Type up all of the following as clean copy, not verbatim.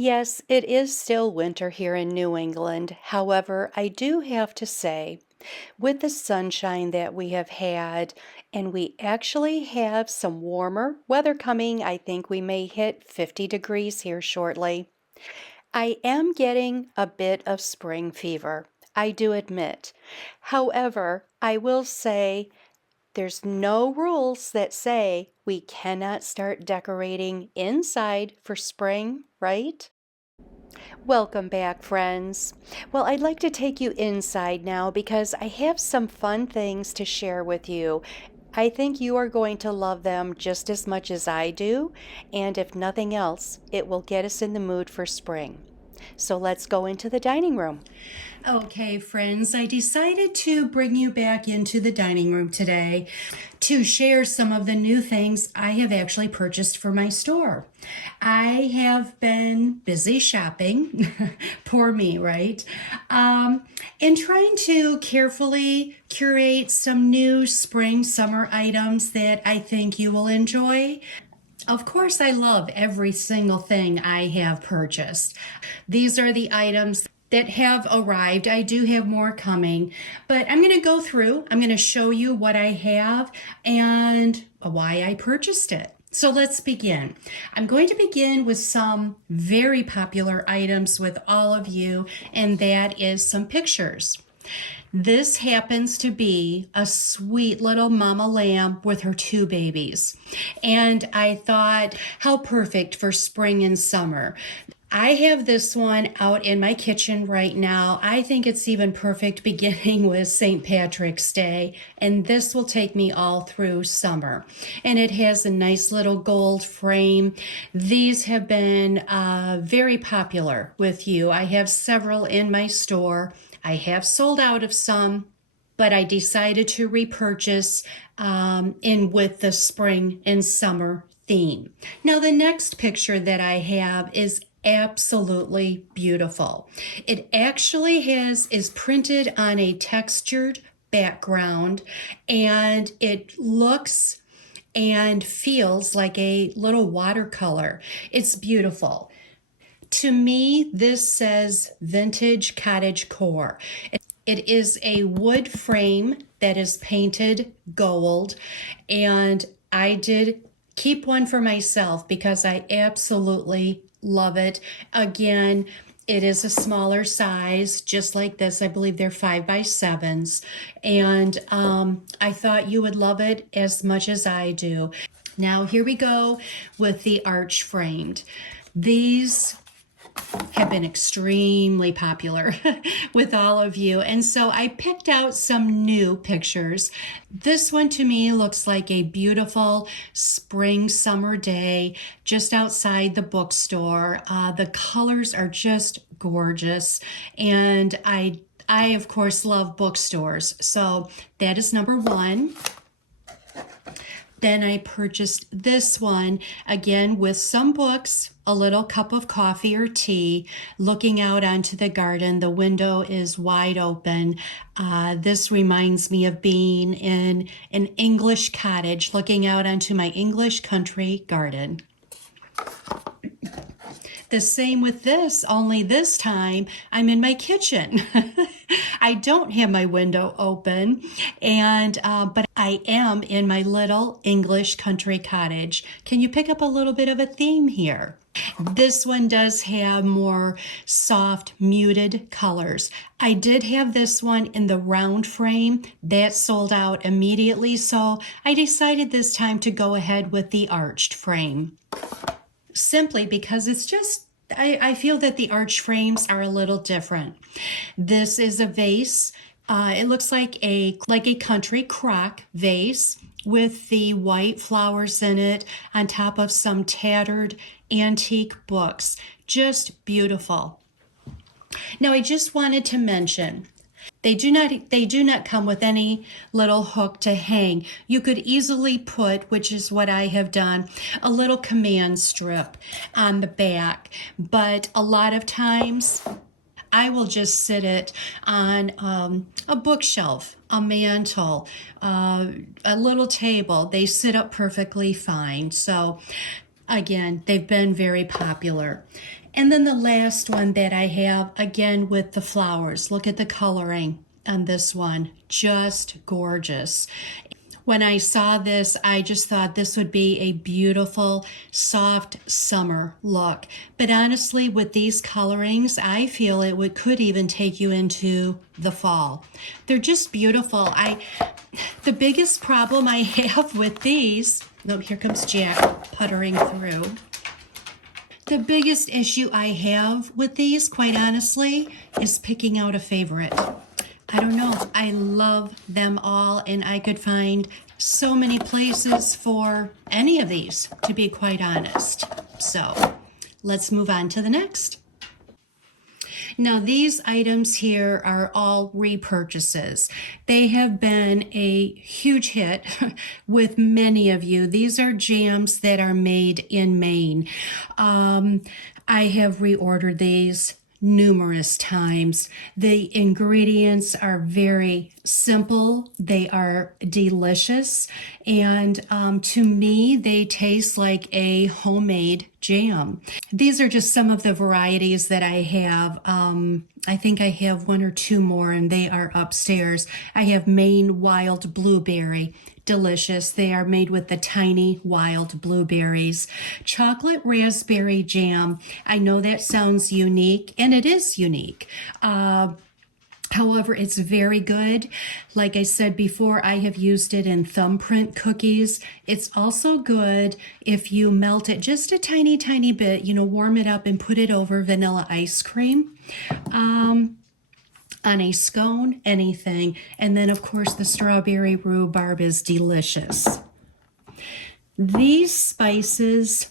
Yes, it is still winter here in New England. However, I do have to say, with the sunshine that we have had, and we actually have some warmer weather coming, I think we may hit 50 degrees here shortly. I am getting a bit of spring fever, I do admit. However, I will say there's no rules that say we cannot start decorating inside for spring, right? Welcome back, friends. Well, I'd like to take you inside now because I have some fun things to share with you. I think you are going to love them just as much as I do, and if nothing else, it will get us in the mood for spring. So let's go into the dining room. Okay, friends, I decided to bring you back into the dining room today to share some of the new things I have actually purchased for my store. I have been busy shopping, poor me, right? And trying to carefully curate some new spring, summer items that I think you will enjoy. Of course, I love every single thing I have purchased. These are the items that have arrived. I do have more coming, but I'm going to go through, I'm going to show you what I have and why I purchased it. So let's begin. I'm going to begin with some very popular items with all of you, and that is some pictures. This happens to be a sweet little mama lamb with her two babies. And I thought, how perfect for spring and summer. I have this one out in my kitchen right now. I think it's even perfect beginning with St. Patrick's Day, and this will take me all through summer. And it has a nice little gold frame. These have been very popular with you. I have several in my store. I have sold out of some, but I decided to repurchase in with the spring and summer theme. Now, the next picture that I have is absolutely beautiful. It actually is printed on a textured background, and it looks and feels like a little watercolor. It's beautiful. To me, this says vintage cottage core. It is a wood frame that is painted gold, and I did keep one for myself because I absolutely love it. Again, it is a smaller size, just like this. I believe they're 5x7s, and I thought you would love it as much as I do. Now, here we go with the arch framed. These have been extremely popular with all of you. And so I picked out some new pictures. This one to me looks like a beautiful spring summer day just outside the bookstore. The colors are just gorgeous. And I of course love bookstores. So that is number one. Then I purchased this one, again with some books, a little cup of coffee or tea, looking out onto the garden. The window is wide open. This reminds me of being in an English cottage, looking out onto my English country garden. The same with this, only this time I'm in my kitchen. I don't have my window open, and but I am in my little English country cottage. Can you pick up a little bit of a theme here? This one does have more soft, muted colors. I did have this one in the round frame. That sold out immediately, so I decided this time to go ahead with the arched frame. Simply because it's just, I feel that the arch frames are a little different. This is a vase. It looks like a country crock vase with the white flowers in it on top of some tattered antique books. Just beautiful. Now, I just wanted to mention, they do not come with any little hook to hang. You could easily put, which is what I have done, a little command strip on the back. But a lot of times I will just sit it on a bookshelf, a mantle, a little table. They sit up perfectly fine. So again, they've been very popular. And then the last one that I have, again with the flowers. Look at the coloring on this one, just gorgeous. When I saw this, I just thought this would be a beautiful, soft summer look. But honestly, with these colorings, I feel it could even take you into the fall. They're just beautiful. The biggest problem I have with these, oh, here comes Jack puttering through. The biggest issue I have with these, quite honestly, is picking out a favorite. I don't know. I love them all, and I could find so many places for any of these, to be quite honest. So let's move on to the next. Now, these items here are all repurchases. They have been a huge hit with many of you. These are jams that are made in Maine. I have reordered these numerous times. The ingredients are very simple. They are delicious. And to me, they taste like a homemade jam. These are just some of the varieties that I have. I think I have one or two more, and they are upstairs. I have Maine wild blueberry. Delicious. They are made with the tiny wild blueberries. Chocolate raspberry jam. I know that sounds unique, and it is unique. However, it's very good. Like I said before, I have used it in thumbprint cookies. It's also good if you melt it just a tiny, tiny bit, warm it up and put it over vanilla ice cream. On a scone, anything. And then, of course, the strawberry rhubarb is delicious. These spices,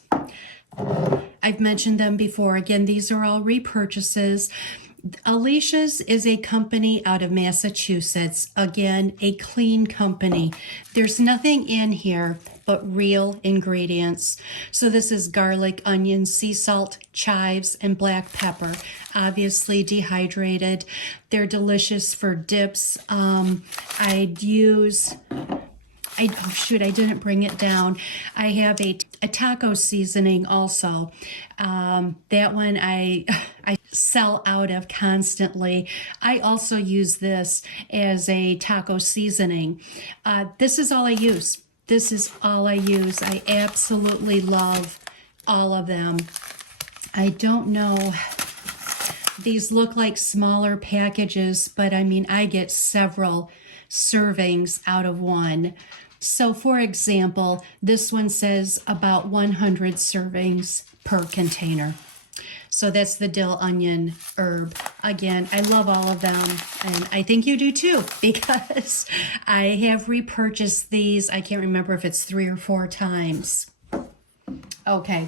I've mentioned them before. Again, these are all repurchases. Alicia's is a company out of Massachusetts. Again, a clean company. There's nothing in here but real ingredients. So this is garlic, onion, sea salt, chives, and black pepper. Obviously dehydrated. They're delicious for dips. I'd use... oh shoot, I didn't bring it down. I have a taco seasoning also. That one I sell out of constantly. I also use this as a taco seasoning. This is all I use. This is all I use. I absolutely love all of them. I don't know. These look like smaller packages, but I mean, I get several servings out of one. So for example, this one says about 100 servings per container. So that's the dill, onion, herb. Again, I love all of them, and I think you do too, because I have repurchased these. I can't remember if it's 3 or 4 times. Okay,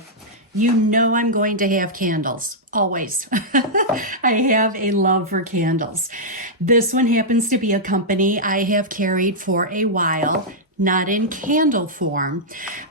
you know I'm going to have candles, always. I have a love for candles. This one happens to be a company I have carried for a while. Not in candle form.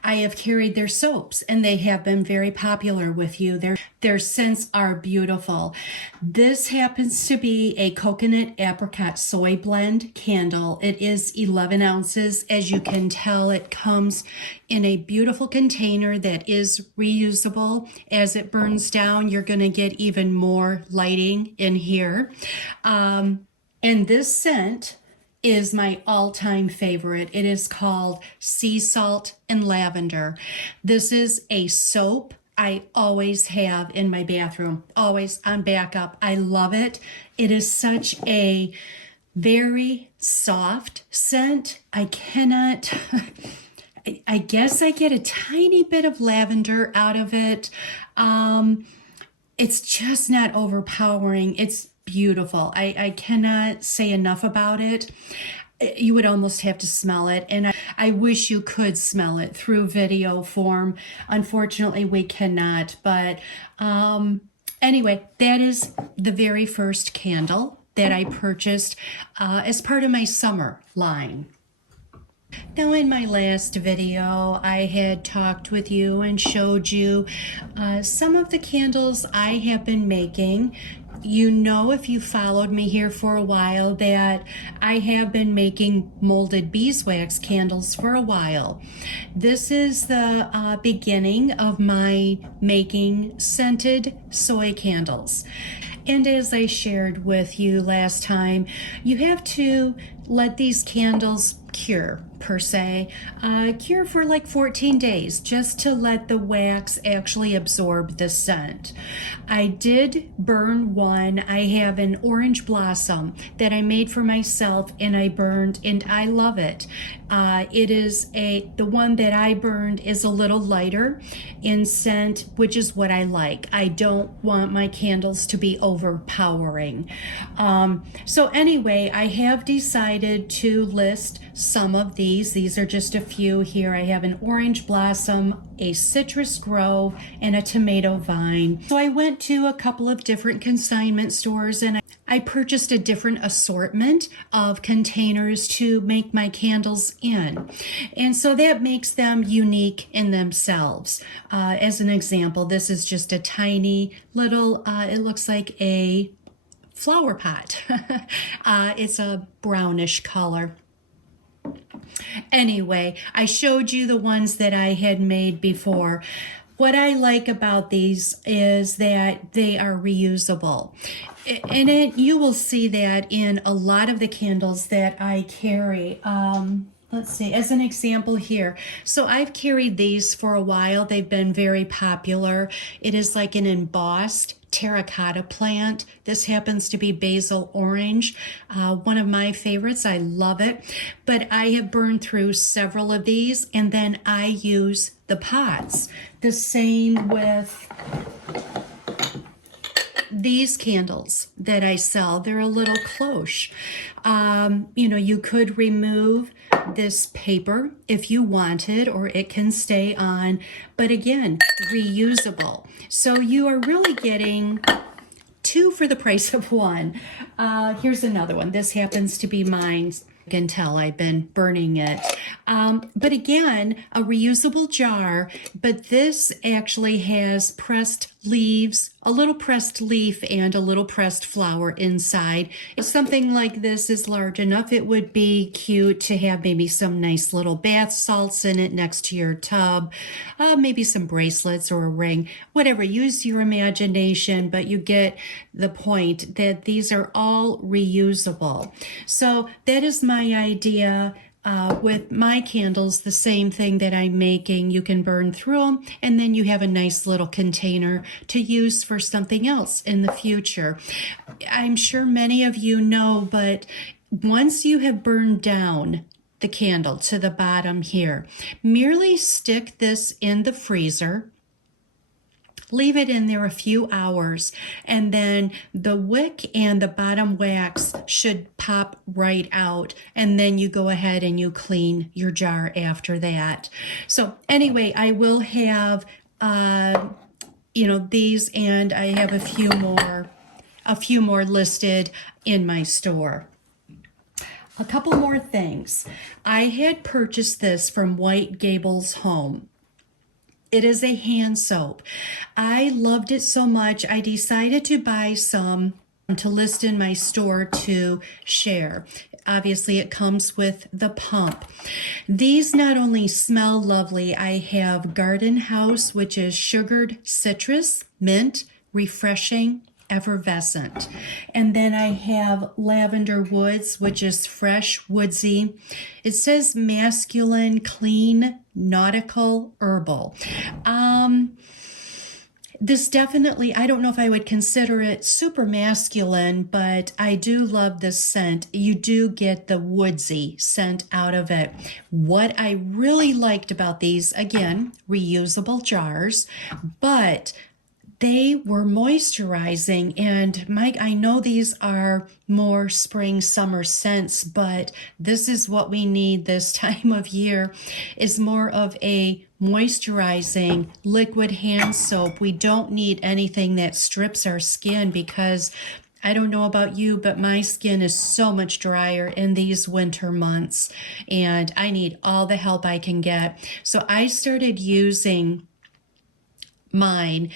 I have carried their soaps, and they have been very popular with you. Their scents are beautiful. This happens to be a coconut apricot soy blend candle. It is 11 ounces. As you can tell, it comes in a beautiful container that is reusable. As it burns down, you're going to get even more lighting in here. And this scent is my all-time favorite. It is called Sea Salt and Lavender. This is a soap I always have in my bathroom, always on backup. I love it. It is such a very soft scent. I cannot... I guess I get a tiny bit of lavender out of it. It's just not overpowering. It's beautiful. I cannot say enough about it. You would almost have to smell it, and I wish you could smell it through video form. Unfortunately, we cannot, but anyway, that is the very first candle that I purchased as part of my summer line. Now, in my last video, I had talked with you and showed you some of the candles I have been making You know, if you followed me here for a while, that I have been making molded beeswax candles for a while. This is the beginning of my making scented soy candles. And as I shared with you last time, you have to let these candles cure, per se. Cure for like 14 days, just to let the wax actually absorb the scent. I did burn one. I have an orange blossom that I made for myself, and I burned, and I love it. The one that I burned is a little lighter in scent, which is what I like. I don't want my candles to be overpowering. So anyway, I have decided to list some of these. These are just a few here. I have an orange blossom, a citrus grove, and a tomato vine. So I went to a couple of different consignment stores, and I purchased a different assortment of containers to make my candles in. And so that makes them unique in themselves. As an example, this is just a tiny little, it looks like a flower pot. It's a brownish color. Anyway, I showed you the ones that I had made before. What I like about these is that they are reusable. And you will see that in a lot of the candles that I carry. Let's see, as an example here. So I've carried these for a while. They've been very popular. It is like an embossed terracotta plant. This happens to be basil orange, one of my favorites. I love it. But I have burned through several of these, and then I use the pots. The same with these candles that I sell. They're a little cloche. You could remove this paper if you wanted, or it can stay on, but again, reusable. So you are really getting two for the price of one. Here's another one. This happens to be mine. You can tell I've been burning it. But again, a reusable jar, but this actually has pressed leaves, a little pressed leaf and a little pressed flower inside. If something like this is large enough, it would be cute to have maybe some nice little bath salts in it next to your tub, maybe some bracelets or a ring, whatever. Use your imagination, but you get the point that these are all reusable. So that is my idea. With my candles, the same thing that I'm making, you can burn through them, and then you have a nice little container to use for something else in the future. I'm sure many of you know, but once you have burned down the candle to the bottom here, merely stick this in the freezer. Leave it in there a few hours, and then the wick and the bottom wax should pop right out, and then you go ahead and you clean your jar after that. So anyway, I will have these, and I have a few more listed in my store. A couple more things. I had purchased this from White Gables Home. It is a hand soap. I loved it so much, I decided to buy some to list in my store to share. Obviously, it comes with the pump. These not only smell lovely, I have Garden House, which is sugared citrus, mint, refreshing, effervescent. And then I have Lavender Woods, which is fresh, woodsy. It says masculine, clean, nautical, herbal. This definitely, I don't know if I would consider it super masculine, but I do love this scent. You do get the woodsy scent out of it. What I really liked about these, again, reusable jars, but they were moisturizing. And Mike, I know these are more spring, summer scents, but this is what we need this time of year, is more of a moisturizing liquid hand soap. We don't need anything that strips our skin, because I don't know about you, but my skin is so much drier in these winter months, and I need all the help I can get. So I started using mine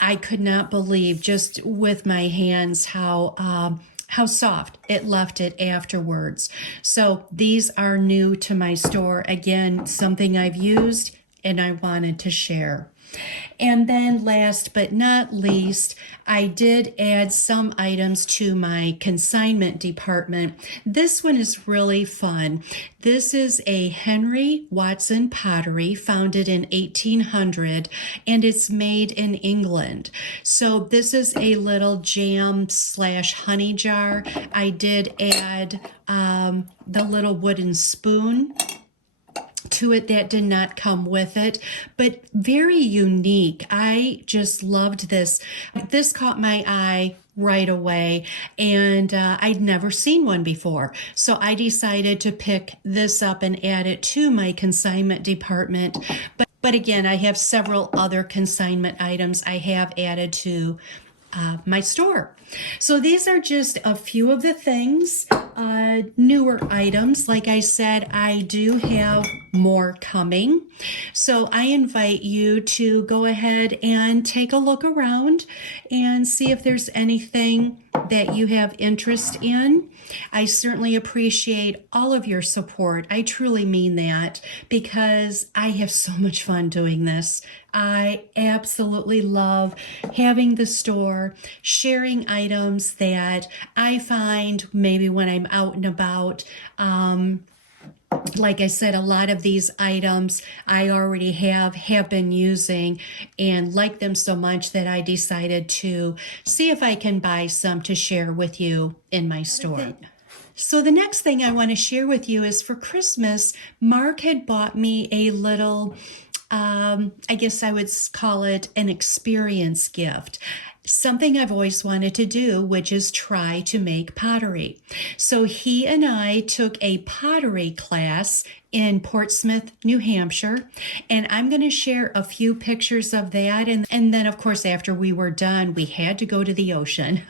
I could not believe just with my hands how soft it left it afterwards. So these are new to my store. Again, something I've used and I wanted to share. And then last but not least, I did add some items to my consignment department. This one is really fun. This is a Henry Watson pottery founded in 1800, and it's made in England. So this is a little jam / honey jar. I did add the little wooden spoon to it that did not come with it, but very unique. I just loved this. This caught my eye right away, and I'd never seen one before. So I decided to pick this up and add it to my consignment department. But again, I have several other consignment items I have added to my store. So these are just a few of the things, newer items. Like I said, I do have more coming. So I invite you to go ahead and take a look around and see if there's anything that you have interest in. I certainly appreciate all of your support. I truly mean that, because I have so much fun doing this. I absolutely love having the store, sharing items that I find maybe when I'm out and about. Like I said, a lot of these items I already have been using and like them so much that I decided to see if I can buy some to share with you in my store. So the next thing I want to share with you is for Christmas, Mark had bought me a little, I guess I would call it an experience gift. Something I've always wanted to do, which is try to make pottery. So he and I took a pottery class in Portsmouth, New Hampshire, and I'm going to share a few pictures of that. And then, of course, after we were done, we had to go to the ocean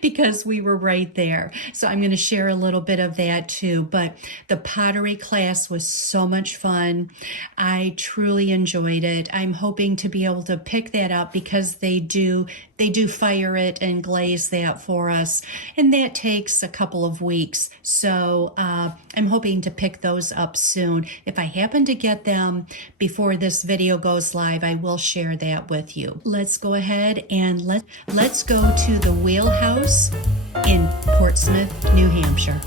because we were right there. So I'm going to share a little bit of that too. But the pottery class was so much fun. I truly enjoyed it. I'm hoping to be able to pick that up because they do fire it and glaze that for us, and that takes a couple of weeks. So I'm hoping to pick those up soon. If I happen to get them before this video goes live, I will share that with you. Let's go ahead and let's go to the Wheelhouse in Portsmouth, New Hampshire.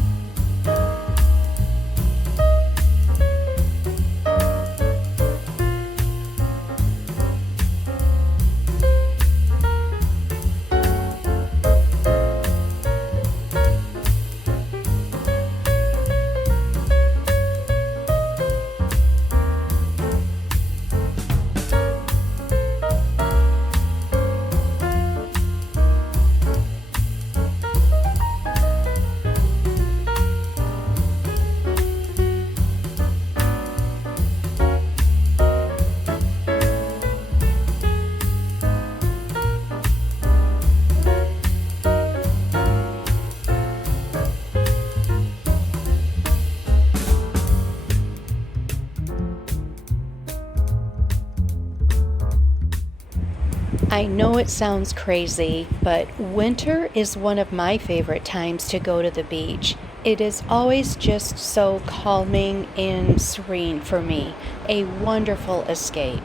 I know it sounds crazy, but winter is one of my favorite times to go to the beach. It is always just so calming and serene for me, a wonderful escape.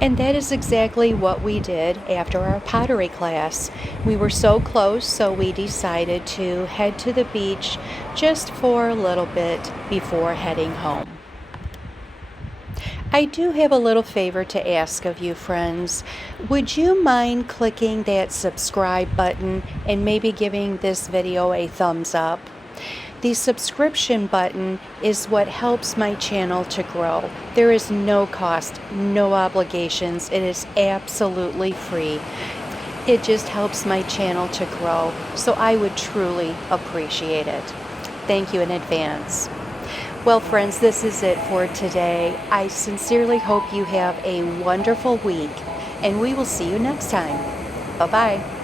And that is exactly what we did after our pottery class. We were so close, so we decided to head to the beach just for a little bit before heading home. I do have a little favor to ask of you, friends. Would you mind clicking that subscribe button and maybe giving this video a thumbs up? The subscription button is what helps my channel to grow. There is no cost, no obligations. It is absolutely free. It just helps my channel to grow, so I would truly appreciate it. Thank you in advance. Well, friends, this is it for today. I sincerely hope you have a wonderful week, and we will see you next time. Bye-bye.